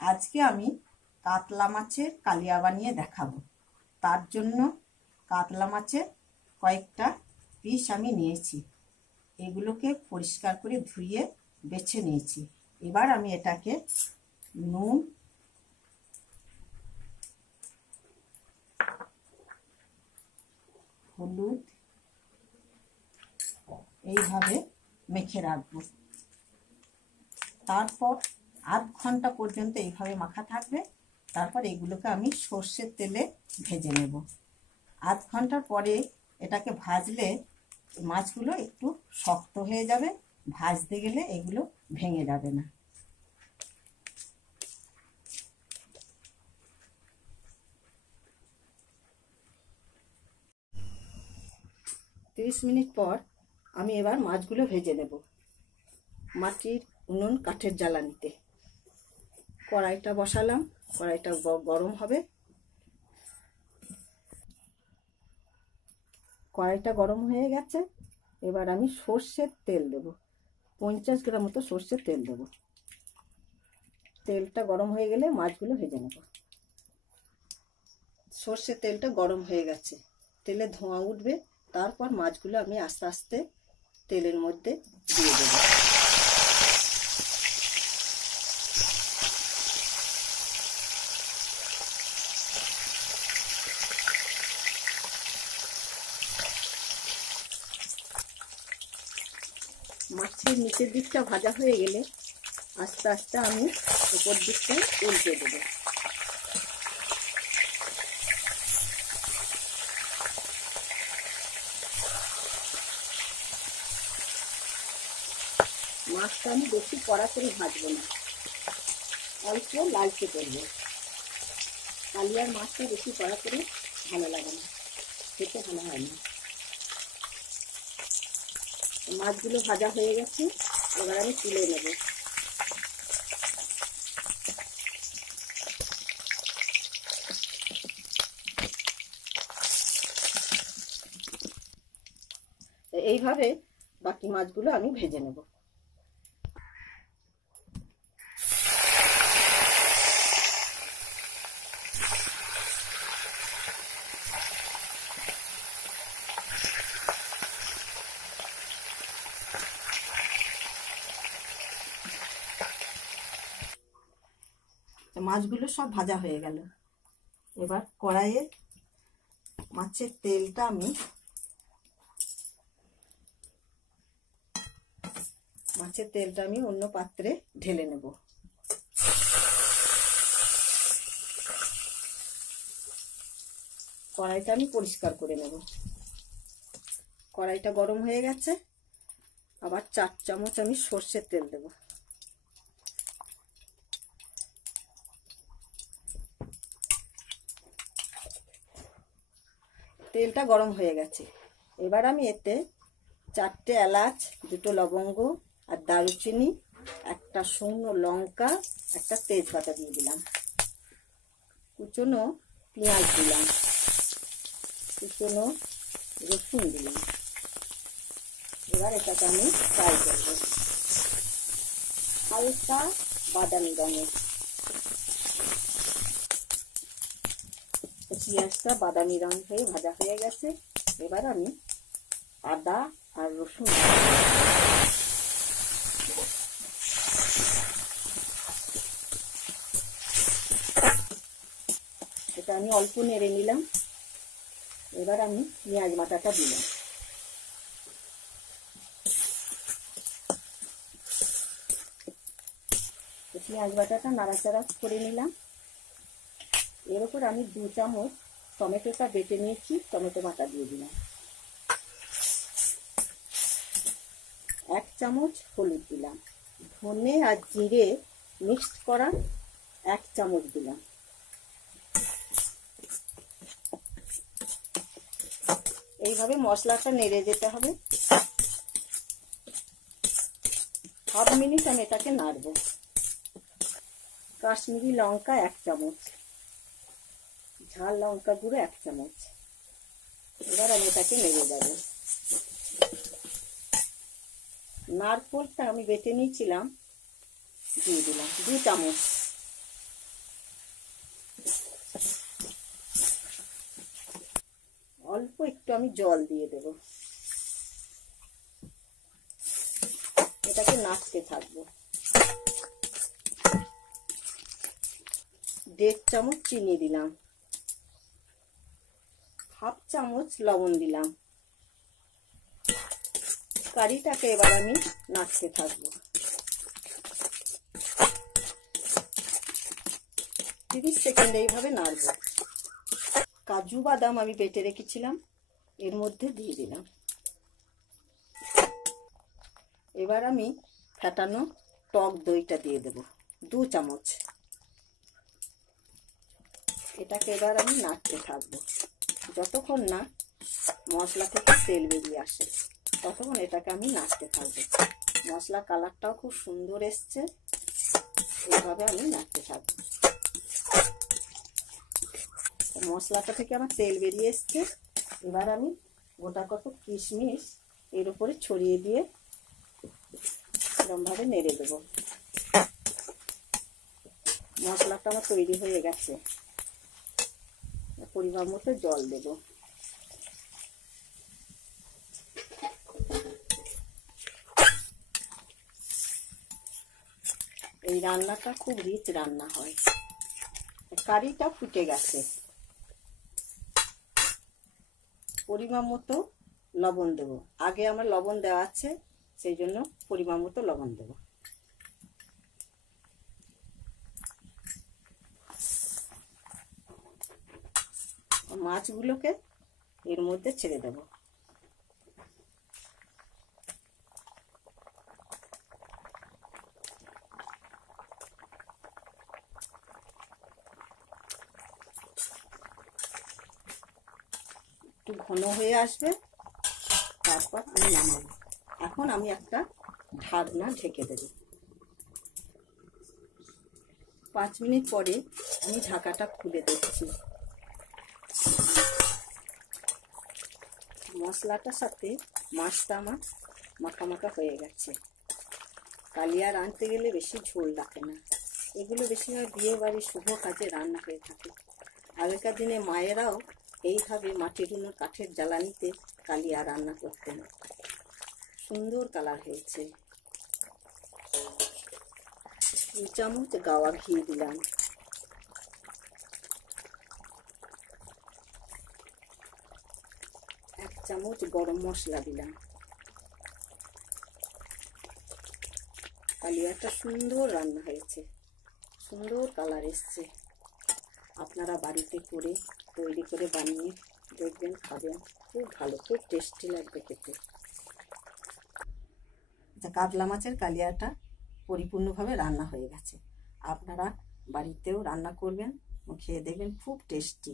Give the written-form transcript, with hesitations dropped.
আজকে আমি কাতলা মাছের কালিয়া বানিয়ে দেখাবো। তার জন্য কাতলা মাছের কয়েকটা পিস আমি নিয়েছি। এগুলোকে পরিষ্কার করে ধুয়ে বেছে নিয়েছি। এবার আমি এটাকে নুন, হলুদ এইভাবে মেখে রাখবো। তারপর আধ ঘন্টা পর্যন্ত এইভাবে মাখা থাকবে। তারপর এগুলোকে আমি সর্ষের তেলে ভেজে নেব। আধ ঘন্টার পরে এটাকে ভাজলে মাছগুলো একটু শক্ত হয়ে যাবে, ভাজতে গেলে এগুলো ভেঙে যাবে না। তিরিশ মিনিট পর আমি এবার মাছগুলো ভেজে নেব। মাটির উনুন কাঠের জ্বালানিতে কড়াইটা বসালাম। কড়াইটা গরম হবে। কড়াইটা গরম হয়ে গেছে। এবার আমি সর্ষের তেল দেব। 50 গ্রাম মতো সর্ষের তেল দেব। তেলটা গরম হয়ে গেলে মাছগুলো ভেজে নেব। সর্ষের তেলটা গরম হয়ে গেছে, তেলে ধোঁয়া উঠবে। তারপর মাছগুলো আমি আস্তে আস্তে তেলের মধ্যে দিয়ে দেব। মাছের নিচের দিকটা ভাজা হয়ে গেলে আস্তে আস্তে আমি উপর দিকটা উল্টে দেব। মাছটা আমি বেশি কড়া করে ভাজবো না, অল্প লালচে করবো। কালিয়ার মাছটা বেশি কড়া করে ভালো লাগে না, খেতে ভালো হয় না। মাছগুলো ভাজা হয়ে গেছে, এবার আমি তুলে নেব। এইভাবে বাকি মাছগুলো আমি ভেজে নেব। মাছগুলো সব ভাজা হয়ে গেল। এবার কড়াইয়ে মাছের তেলটা আমি অন্য পাত্রে ঢেলে নেব। কড়াইটা আমি পরিষ্কার করে নেব। কড়াইটা গরম হয়ে গেছে। আবার 4 চামচ আমি সর্ষের তেল দেব। তেলটা গরম হয়ে গেছে। এবার আমি এতে 4টে এলাচ, 2টো লবঙ্গ আর দারুচিনি, একটা শুকনো লঙ্কা, একটা তেজপাতা দিয়ে দিলাম। কুচনো পেঁয়াজ দিলাম, কুচনো রসুন দিলাম। এবার এটাকে আমি ফ্রাই করব হালকা বাদামি রঙের। পেঁয়াজটা বাদামি রং হয়ে ভাজা হয়ে গেছে। এবার আমি আদা আর রসুন এটা আমি অল্প নেড়ে নিলাম। এবার আমি পেঁয়াজ বাটাটা দিলাম। পেঁয়াজ বাটাটা নাড়াচাড়া করে নিলাম। এর উপর আমি 2 চামচ টমেটোটা বেটে নিয়েছি, টমেটো বাটা দিয়ে দিলাম। 1 চামচ হলুদ দিলাম। ধনে আর জিরে মিক্সড করা 1 চামচ দিলাম। এইভাবে মশলাটা নেড়ে যেতে হবে। হাফ মিনিট আমি এটাকে নাড়বো। কাশ্মীরি লঙ্কা 1 চামচ, ঝাল লঙ্কা গুঁড়ো 1 চামচ। এবার আমি এটাকে নেড়ে দেবো। নারকেলটা আমি বেটে নিয়েছিলাম, দিয়ে দিলাম 2 চামচ। একটু আমি জল দিয়ে দেব। এটাকে নাড়তে থাকবো। 1.5 চামচ চিনি দিলাম, 1/2 চামচ লবণ দিলাম। কারিটাকে এবার আমি নাড়তে থাকবো। 30 সেকেন্ড এইভাবে নাড়বো। কাজু বাদাম আমি বেটে রেখেছিলাম, এর মধ্যে দিয়ে দিলাম। এবার আমি ফেটানো টক দইটা দিয়ে দেব, 2 চামচ। এটাকে এবার আমি নাড়তে থাকবো যতক্ষণ না মশলা থেকে তেল বেরিয়ে আসে, ততক্ষণ এটাকে আমি নাড়তে থাকবো। মশলা কালারটাও খুব সুন্দর এসছে, এইভাবে আমি নাড়তে থাকবো। মশলাটা থেকে আমার তেল বেরিয়ে এসছে। এবার আমি গোটা কত কিশমিশ এর উপরে ছড়িয়ে দিয়ে এরকমভাবে নেড়ে দেবো। মশলাটা আমার তৈরি হয়ে গেছে। পরিমাণ মতো জল দেব। এই রান্নাটা খুব রিচ রান্না হয়। কারিটা ফুটে গেছে। পরিমাণ মতো লবণ দেব। আগে আমার লবণ দেওয়া আছে, সেই জন্য পরিমাণ মতো লবণ দেব। মাছগুলোকে এর মধ্যে ছেড়ে দেব। একটু ঘন হয়ে আসবে, তারপর আমি নামাবো। এখন আমি একটা ঢাকনা ঢেকে দেব। 5 মিনিট পরে আমি ঢাকাটা খুলে দেখছি। মশলাটার সাথে মাছটা আমার মাখা মাখা হয়ে গেছে। কালিয়া রাঁধতে গেলে বেশি ঝোল রাখে না, এগুলো বেশিরভাগ বিয়ে বাড়ি শুভ কাজে রান্না হয়ে থাকে। আগেকার দিনে মায়েরাও এইভাবে মাটির উনুন কাঠের জ্বালানিতে কালিয়া রান্না করতেন। সুন্দর কালার হয়েছে। 2 চামচ গাওয়া ঘি দিলাম। এক চামচ গরম মশলা দিলাম। কালিয়াটা সুন্দর রান্না হয়েছে, সুন্দর কালার এসছে। আপনারা বাড়িতে করে তৈরি করে বানিয়ে দেখবেন, খাবেন, খুব ভালো, খুব টেস্টি লাগবে খেতে। কাতলা মাছের কালিয়াটা পরিপূর্ণভাবে রান্না হয়ে গেছে। আপনারা বাড়িতেও রান্না করবেন, খেয়ে দেখবেন, খুব টেস্টি।